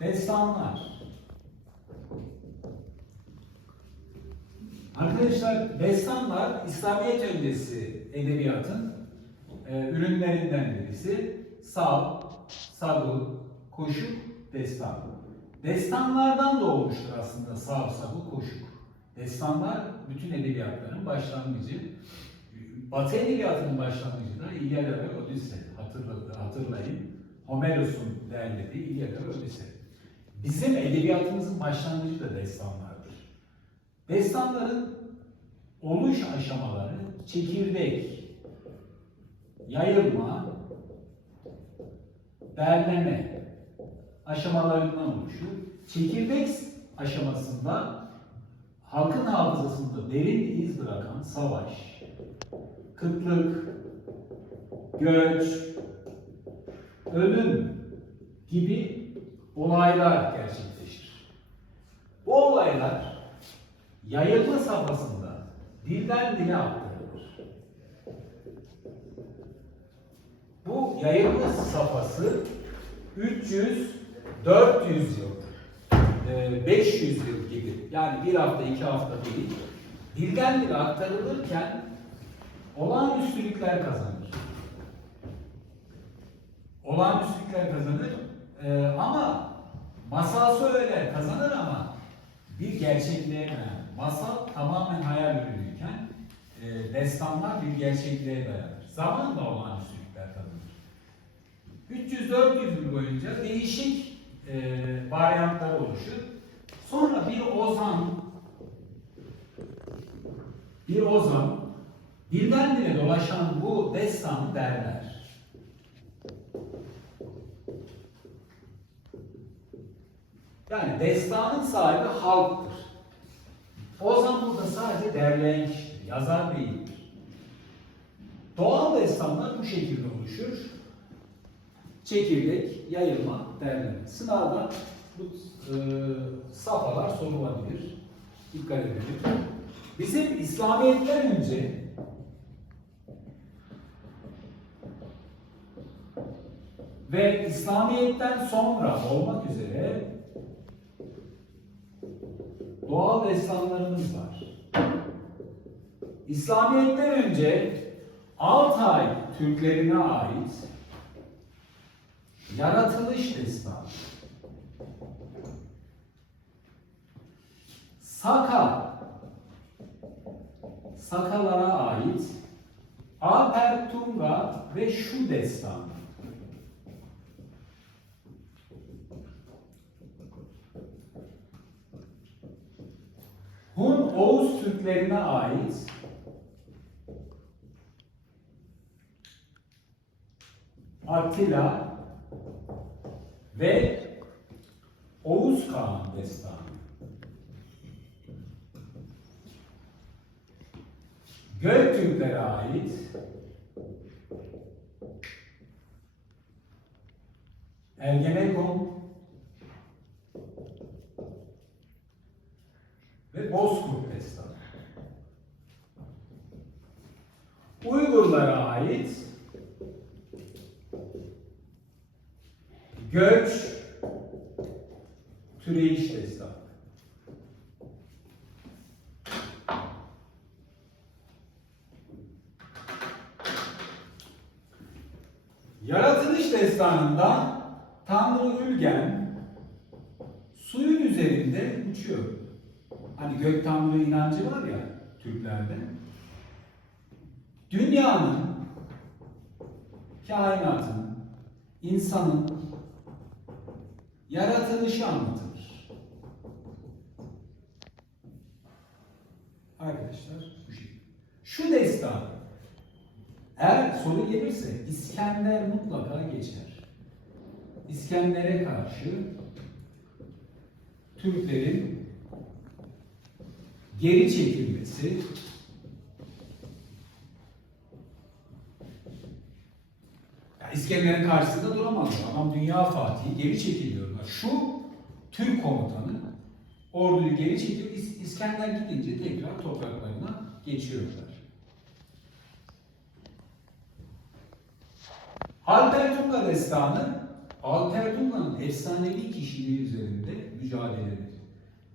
Destanlar. Arkadaşlar destanlar İslamiyet öncesi edebiyatın e, ürünlerinden birisi. Sav, sagu, koşuk, destan. Destanlardan doğmuştur aslında sav, sagu, koşuk. Destanlar bütün edebiyatların başlangıcı. Batı edebiyatının başlangıcı da İlyada ve Odise. Hatırla, hatırlayın. Homeros'un derlediği İlyada ve Odise. Bizim edebiyatımızın başlangıcı da destanlardır. Destanların oluş aşamaları çekirdek, yayılma, derleme aşamalarından oluşur. Çekirdek aşamasında halkın hafızasında derin iz bırakan savaş, kıtlık, göç, ölüm gibi olaylar gerçekleşir. Bu olaylar yayılma safhasında dilden dile aktarılır. Bu yayılma safhası 300 400 yıl, e, 500 yıl gibi yani bir hafta iki hafta değil dilden dile aktarılırken olağanüstülükler kazanır. Olağanüstülükler kazanır E, ama masal söyler kazanır ama bir gerçekliğe dayanır. Masal tamamen hayal ürünüyken e, destanlar bir gerçekliğe dayanır. Zamanla olağanüstülükler kazanır. 300-400 yıl boyunca değişik e, varyantlar oluşur. Sonra bir ozan bir ozan dilden dile dolaşan bu destanı derler. Yani destanın sahibi halktır. Ozan burada sadece derleyen yazar değildir. Doğal destanlar bu şekilde oluşur. Çekirdek, yayılma, derleme. Sınavda bu e, safhalar sorulabilir. Dikkat edilir. Bizim İslamiyet'ten önce ve İslamiyet'ten sonra olmak üzere doğal destanlarımız var. İslamiyet'ten önce Altay Türklerine ait yaratılış destanı. Saka Sakalara ait Apertunga ve şu destanı. Hun Oğuz Türklerine ait Attila ve Oğuz Kağan destanı. Göktürklere ait Ergenekon ve Bozkurt destanı. Uygurlara ait Göç Türeyiş destanı. Yaratılış destanında Tanrı Ülgen suyun üzerinde uçuyor. Hani gök tanrı inancı var ya Türklerde. Dünyanın, kainatın, insanın yaratılışı anlatılır. Arkadaşlar bu şey. Şu destan eğer soru gelirse İskender mutlaka geçer. İskender'e karşı Türklerin geri çekilmesi ya İskender'in karşısında duramazlar. Adam dünya fatihi geri çekiliyorlar. Şu Türk komutanı orduyu geri çekiyor. İs- İskender gidince tekrar topraklarına geçiyorlar. Alper Tunga destanı Alpertuna'nın efsanevi kişiliği üzerinde mücadeledir.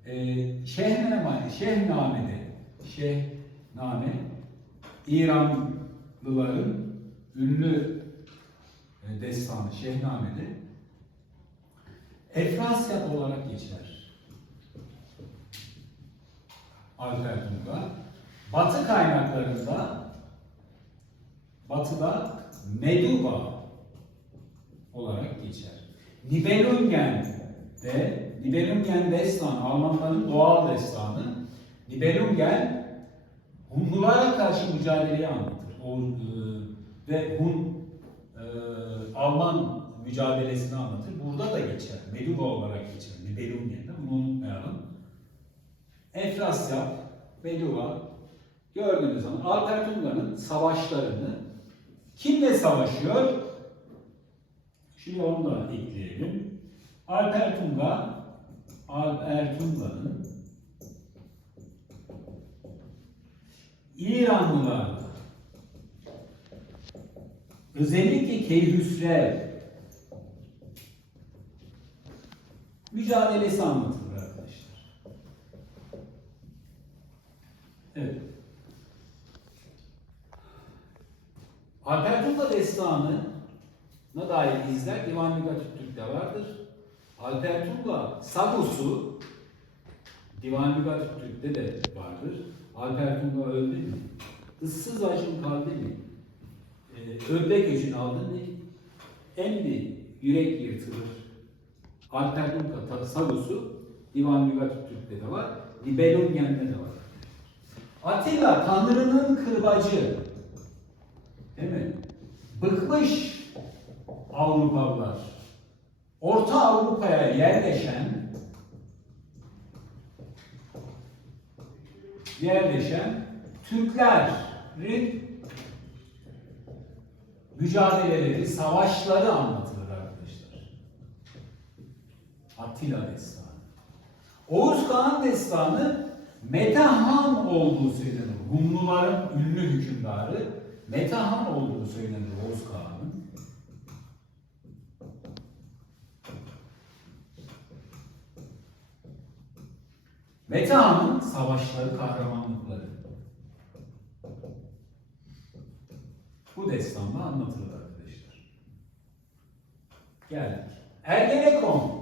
Ee, Şehname, Şehname'de, Şehname, İranlıların ünlü e, destanı Şehname'de Efrasyat olarak geçer. Alpertunga. Batı kaynaklarında Batı'da Meduba olarak geçer. Nibelungen'de Nibelungen destanı, Almanların doğal destanı. Nibelungen Hunlulara karşı mücadeleyi anlatır. O, e, ve Hun e, Alman mücadelesini anlatır. Burada da geçer. Meduba olarak geçer. Nibelungen'de bunu unutmayalım. Efrasya, Meduba gördüğünüz zaman Alpertunga'nın savaşlarını kimle savaşıyor? Şimdi onu da ekleyelim. Alpertunga, Alpertunga'nın İranlılarla özellikle Keyhüsrev mücadelesi anlatılır arkadaşlar. Evet. Alpertunga destanına dair izler Divan Lügat Türk'te vardır. Alpertunga Sagos'u Divan Lügat Türk'te de vardır. Alpertunga öldü mü? Issız acım kaldı mı? Ee, öbek öcünü aldı mı? Emdi yürek yırtılır. Alpertunga Sagos'u Divan Lügat Türk'te de var. Nibelungen'de de var. Atilla Tanrı'nın kırbacı. Değil mi? Bıkmış Avrupalılar. Orta Avrupa'ya yerleşen yerleşen Türklerin mücadeleleri, savaşları anlatılır arkadaşlar. Attila Destanı. Oğuz Kağan Destanı Metahan olduğu söylenir. Hunluların ünlü hükümdarı Metahan olduğu söylenir Oğuz Kağan'ın. Metahan'ın savaşları, kahramanlıkları. Bu destanda anlatılır arkadaşlar. Geldik. Ergenekon.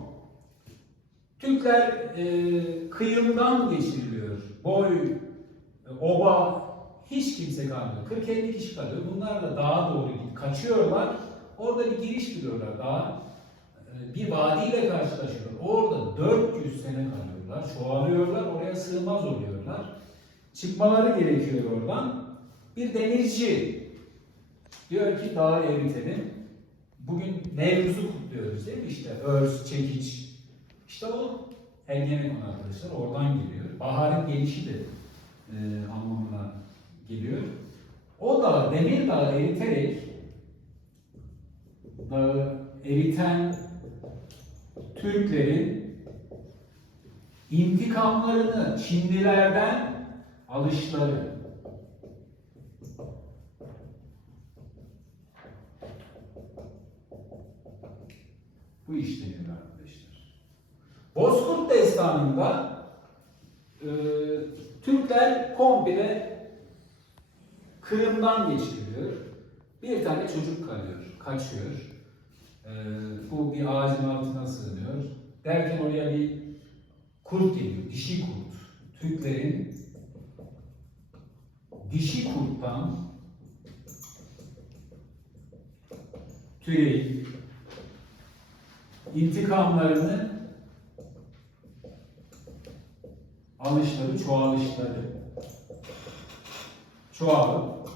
Türkler e, kıyımdan geçiriliyor. Boy, e, oba hiç kimse kalmıyor. 40-50 kişi kalıyor. Bunlar da dağa doğru gidip kaçıyorlar. Orada bir giriş buluyorlar dağa. E, bir vadiyle karşılaşıyorlar. Orada 400 sene kalıyorlar. Çoğalıyorlar. Oraya sığmaz oluyorlar. Çıkmaları gerekiyor oradan. Bir demirci diyor ki dağı eritelim. Bugün Nevruz'u kutluyoruz değil mi? İşte örs, çekiç, işte o Ergenekon arkadaşlar oradan geliyor. Baharın gelişi de e, anlamına geliyor. O da demir dağı eriterek dağı eriten Türklerin intikamlarını Çinlilerden alışları. Bu işleniyor arkadaşlar. Bozkurt Destanı'nda e, Türkler komple Kırım'dan geçiriliyor. Bir tane çocuk kalıyor, kaçıyor. E, bu bir ağacın altına sığınıyor. Derken oraya bir kurt geliyor, dişi kurt. Türklerin dişi kurttan türeyip intikamlarını alışları, çoğalışları çoğalıp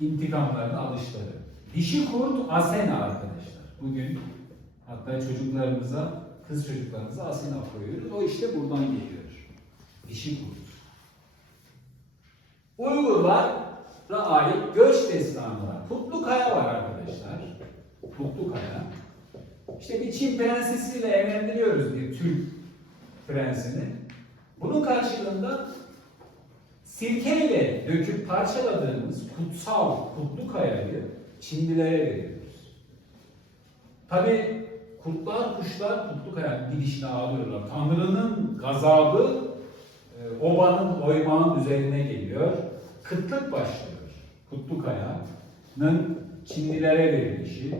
intikamlarını alışları. Dişi kurt Asena arkadaşlar. Bugün hatta çocuklarımıza, kız çocuklarımıza Asena koyuyoruz. O işte buradan geliyor. Dişi kurt. Uygurlara ait göç destanı var. Kutlukaya var arkadaşlar. Kutlukaya. İşte bir Çin prensesiyle evlendiriyoruz bir Türk prensini. Bunun karşılığında sirkeyle döküp parçaladığımız kutsal kutlu kayayı Çinlilere veriyoruz. Tabi kurtlar kuşlar kutluk hayat gidişine ağlıyorlar. Tanrı'nın gazabı e, obanın oymanın üzerine geliyor. Kıtlık başlıyor. Kutluk hayatının Çinlilere verilişi.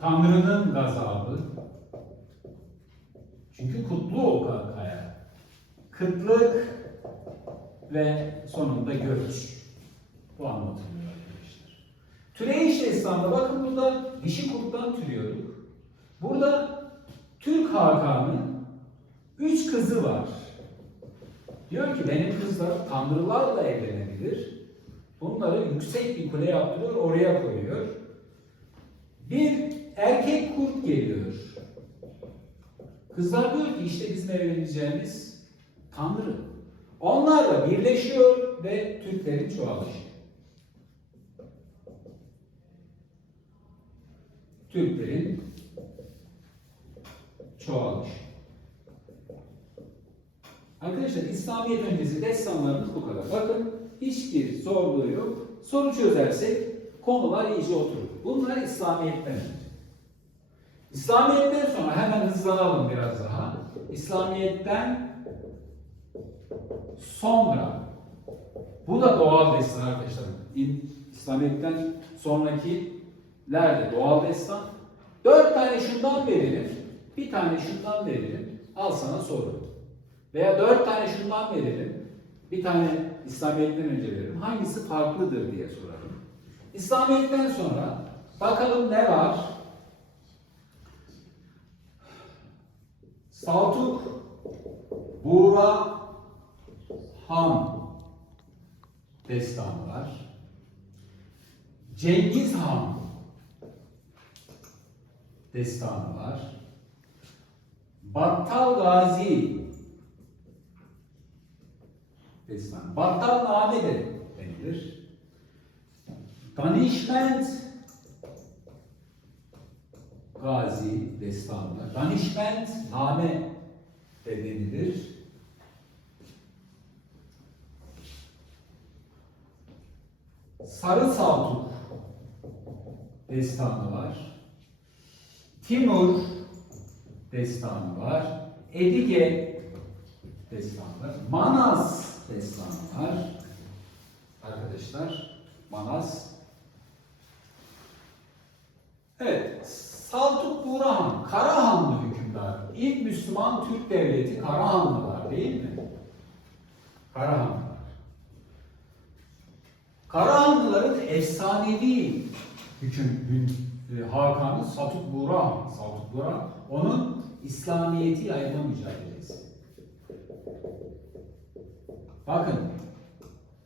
Tanrı'nın gazabı. Çünkü kutlu o hayat. Kıtlık ve sonunda göç. Bu anlatılıyor arkadaşlar. Türeyiş destanında bakın burada dişi kurttan türüyorduk. Burada Türk Hakan'ın üç kızı var. Diyor ki benim kızlar tanrılarla evlenebilir. Bunları yüksek bir kule yaptırıyor, oraya koyuyor. Bir erkek kurt geliyor. Kızlar diyor ki işte bizim evleneceğimiz. Onlarla birleşiyor ve Türklerin çoğalışı. Türklerin çoğalışı. Arkadaşlar İslamiyet öncesi destanlarımız bu kadar. Bakın hiçbir zorluğu yok. Soru çözersek konular iyice oturur. Bunlar İslamiyet'ten önce. İslamiyet'ten sonra hemen hızlanalım biraz daha. İslamiyet'ten sonra bu da doğal destan arkadaşlar. İslamiyet'ten sonrakiler de doğal destan. Dört tane şundan verelim. Bir tane şundan verelim. Al sana soru. Veya dört tane şundan verelim. Bir tane İslamiyet'ten önce verelim. Hangisi farklıdır diye soralım. İslamiyet'ten sonra bakalım ne var? Saltuk, Buğra, Han destanı var. Cengiz Han destanı var. Battal Gazi destanı. Battal Name de denilir. Danişment Gazi destanı. Danişment Name de denilir. Sarı Saltuk destanı var. Timur destanı var. Edige destanı var. Manas destanı var. Arkadaşlar Manas. Evet. Saltuk Burhan, Karahanlı hükümdar. İlk Müslüman Türk devleti Karahanlılar değil mi? Karahanlılar. Karahanlıların efsanevi hüküm, e, Hakan'ı Satuk Burhan, Satuk Burhan, onun İslamiyet'i yayma mücadelesi. Bakın,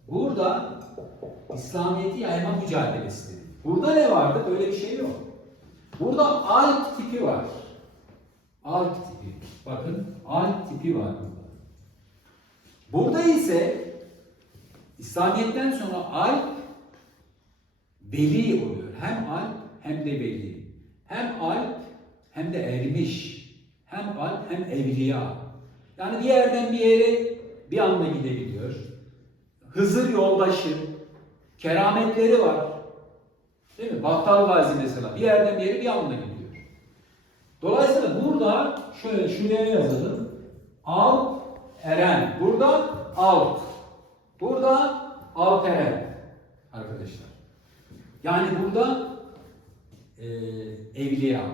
burada İslamiyet'i yayma mücadelesi. Burada ne vardı? Böyle bir şey yok. Burada Alp tipi var. Alp tipi. Bakın, Alp tipi var burada. Burada ise İslamiyet'ten sonra alp veli oluyor. Hem alp hem de veli. Hem alp hem de ermiş. Hem alp hem evliya. Yani bir yerden bir yere bir anda gidebiliyor. Hızır yoldaşı, kerametleri var. Değil mi? Battal Gazi mesela bir yerden bir yere bir anda gidiyor. Dolayısıyla burada şöyle şuraya yazalım. Alp Eren. Burada Alp. Burada Alperen arkadaşlar. Yani burada e, evliya,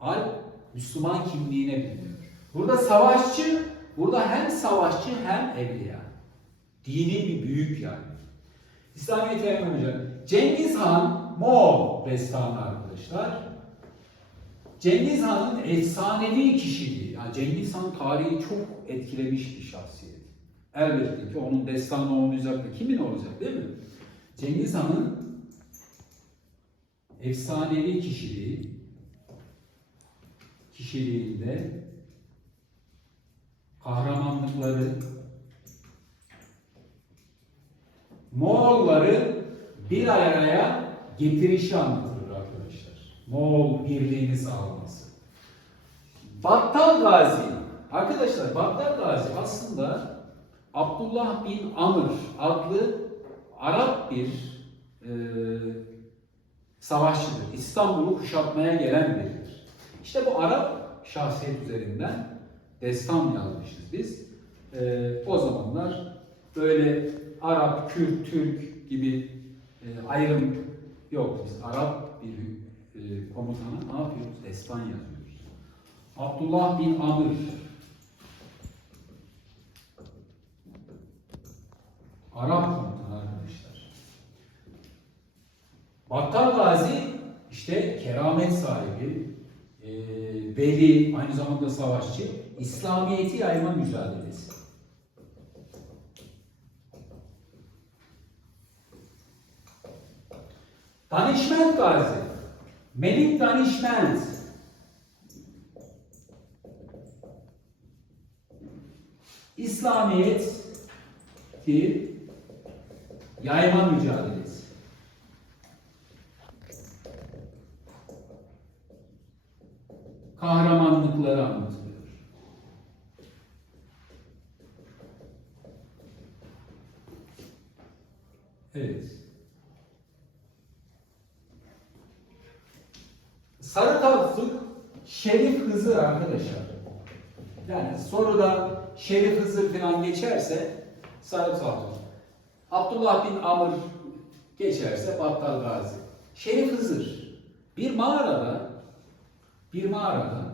alp Müslüman kimliğine bürünüyor. Burada savaşçı, burada hem savaşçı hem evliya. Dini bir büyük yani. İslamiyet yayınlamış. Cengiz Han Moğol destanı arkadaşlar. Cengiz Han'ın efsanevi kişiliği, yani Cengiz Han tarihi çok etkilemiş bir şahsiyet. Elbette ki onun destanı olmayacak da kimin olacak değil mi? Cengiz Han'ın efsanevi kişiliği kişiliğinde kahramanlıkları Moğolları bir araya getirişi anlatılır arkadaşlar. Moğol birliğini sağlaması. Battal Gazi. Arkadaşlar Battal Gazi aslında Abdullah bin Amr adlı Arap bir e, savaşçıdır. İstanbul'u kuşatmaya gelen biridir. İşte bu Arap şahsiyet üzerinden destan yazmışız biz. E, o zamanlar böyle Arap, Kürt, Türk gibi e, ayrım yok. Biz Arap bir e, komutana ne yapıyoruz? Destan yazıyoruz. Abdullah bin Amr Arap komutanı arkadaşlar. Battal Gazi işte keramet sahibi, e, veli, aynı zamanda savaşçı, İslamiyet'i yayma mücadelesi. Danişment Gazi, Melik Danişment, İslamiyet'i yayma mücadelesi. Kahramanlıkları anlatılıyor. Evet. Sarı Tavuk Şerif Hızır arkadaşlar. Yani soruda Şerif Hızır falan geçerse Sarı Tavuk. Abdullah bin Amr geçerse Battal Gazi. Şerif Hızır bir mağarada bir mağarada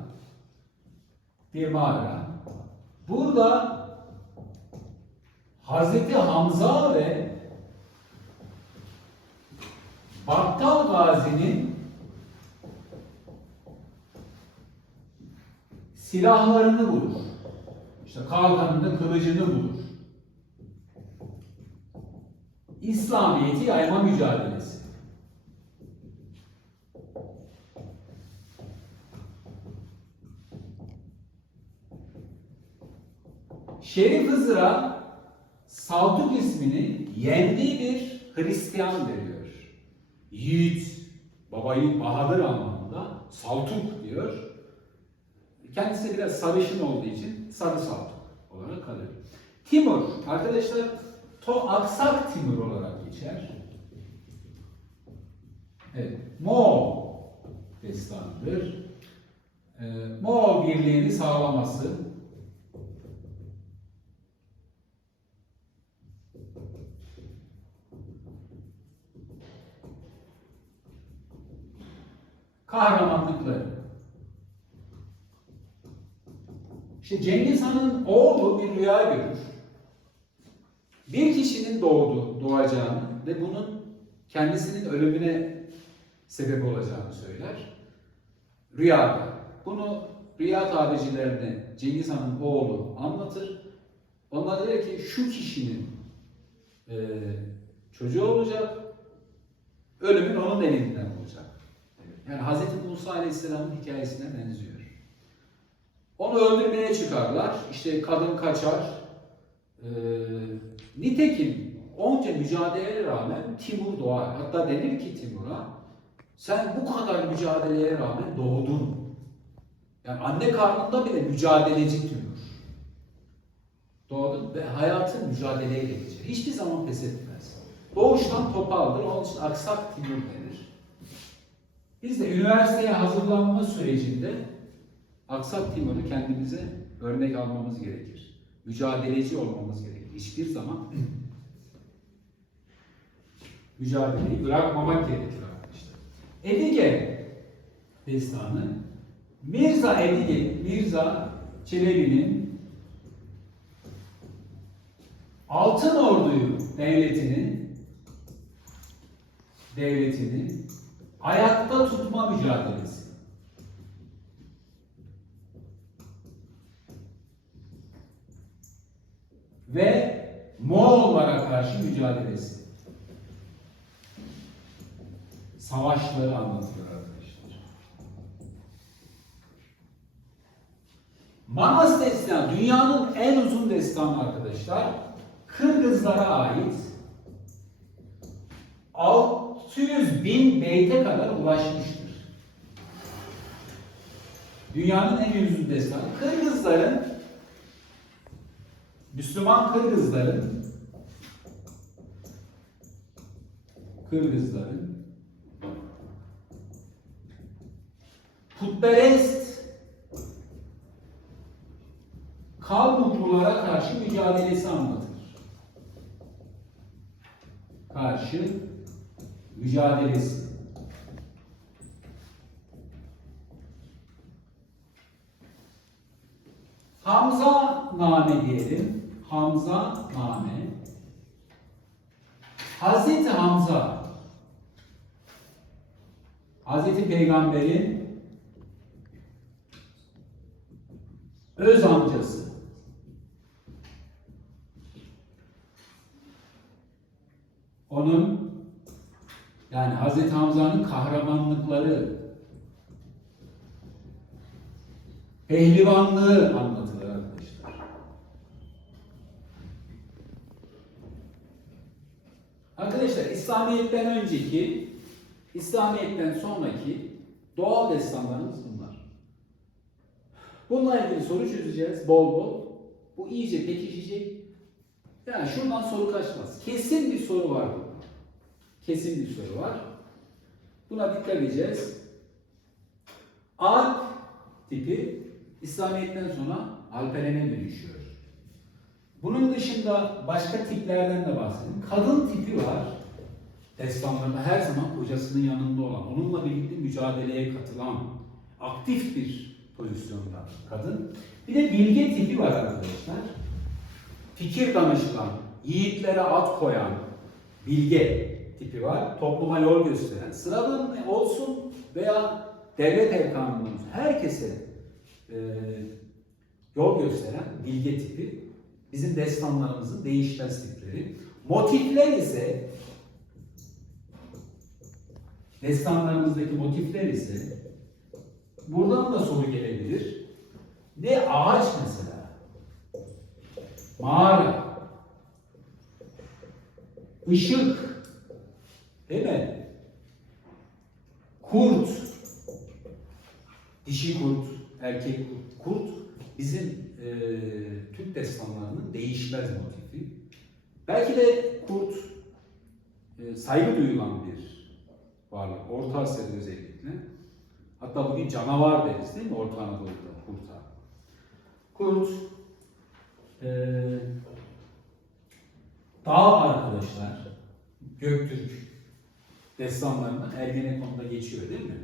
bir mağara burada Hazreti Hamza ve Battal Gazi'nin silahlarını bulur. İşte kalkanını, kılıcını bulur. İslamiyet'i yayma mücadelesi. Şerif Hızır'a Saltuk ismini yendiği bir Hristiyan veriyor. Yiğit, baba yiğit, bahadır anlamında Saltuk diyor. Kendisi biraz sarışın olduğu için sarı Saltuk olarak kalıyor. Timur, arkadaşlar To Aksak Timur olarak geçer. Evet, Moğol destanıdır. Ee, Moğol birliğini sağlaması, kahramanlıkları. İşte Cengiz Han'ın oğlu bir rüya görür. Bir kişinin doğdu, doğacağını ve bunun kendisinin ölümüne sebep olacağını söyler. Rüyada. Bunu rüya tabicilerine Cengiz Han'ın oğlu anlatır. Onlar der ki şu kişinin e, çocuğu olacak, ölümün onun elinden olacak. Yani Hz. Musa Aleyhisselam'ın hikayesine benziyor. Onu öldürmeye çıkarlar. İşte kadın kaçar. Ee, nitekim onca mücadeleye rağmen Timur doğar. Hatta denir ki Timur'a sen bu kadar mücadeleye rağmen doğdun. Yani anne karnında bile mücadeleci Timur. Doğdun ve hayatın mücadeleyle geçer. Hiçbir zaman pes etmez. Doğuştan topaldır. Onun için aksak Timur denir. Biz de üniversiteye hazırlanma sürecinde Aksak Timur'u kendimize örnek almamız gerekir. Mücadeleci olmamız gerekir. Hiçbir zaman mücadeleyi bırakmamak gerekir arkadaşlar. Edige destanı Mirza Edige, Mirza Çelebi'nin Altın Ordu'yu devletini devletini ayakta tutma mücadelesi. Ve Moğollara karşı mücadelesi. Savaşları anlatıyor arkadaşlar. Manas destanı dünyanın en uzun destanı arkadaşlar. Kırgızlara ait 600 bin beyte kadar ulaşmıştır. Dünyanın en uzun destanı. Kırgızların Müslüman Kırgızların Kırgızların putperest Kalmuklulara karşı mücadelesi anlatılır. Karşı mücadelesi. Hamza name diyelim. Hamza name. Hazreti Hamza Hazreti Peygamber'in öz amcası. Onun yani Hazreti Hamza'nın kahramanlıkları, pehlivanlığı anlatılır arkadaşlar. Arkadaşlar İslamiyet'ten önceki, İslamiyet'ten sonraki doğal destanlarımız bunlar. Bununla ilgili soru çözeceğiz bol bol. Bu iyice pekişecek. Yani şuradan soru kaçmaz. Kesin bir soru var burada. Kesin bir soru var. Buna dikkat edeceğiz. Alp tipi İslamiyet'ten sonra Alperen'e dönüşüyor. Bunun dışında başka tiplerden de bahsedeyim. Kadın tipi var. Destanlarında her zaman kocasının yanında olan, onunla birlikte mücadeleye katılan, aktif bir pozisyonda kadın. Bir de bilge tipi var arkadaşlar. Fikir danışılan, yiğitlere at koyan, bilge tipi var. Topluma yol gösteren, sıradan olsun veya devlet erkanında olsun, herkese e, yol gösteren bilge tipi bizim destanlarımızın değişmez tipleri. Motifler ise destanlarımızdaki motifler ise buradan da soru gelebilir. Ne ağaç mesela? Mağara, ışık, değil mi? Kurt, dişi kurt, erkek kurt. Kurt bizim e, Türk destanlarının değişmez motifi. Belki de kurt e, saygı duyulan bir varlık. Orta Asya'da özellikle. Hatta bugün canavar deriz değil mi Orta Anadolu'da kurta. Kurt e, dağ arkadaşlar Göktürk destanlarında Ergenekon'da geçiyor değil mi?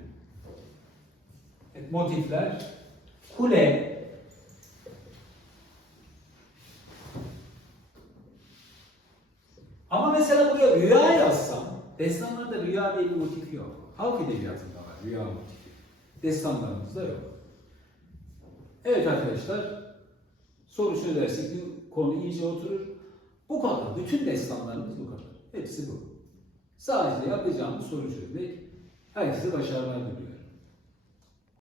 Evet, motifler kule ama mesela buraya rüya yazsam destanlarda rüya diye bir motif yok. Halk edebiyatında var rüya motifi. Destanlarımızda yok. Evet arkadaşlar soru çözersek bir konu iyice oturur. Bu kadar. Bütün destanlarımız bu kadar. Hepsi bu. Sadece yapacağımız soru çözmek. Herkese başarılar diliyorum.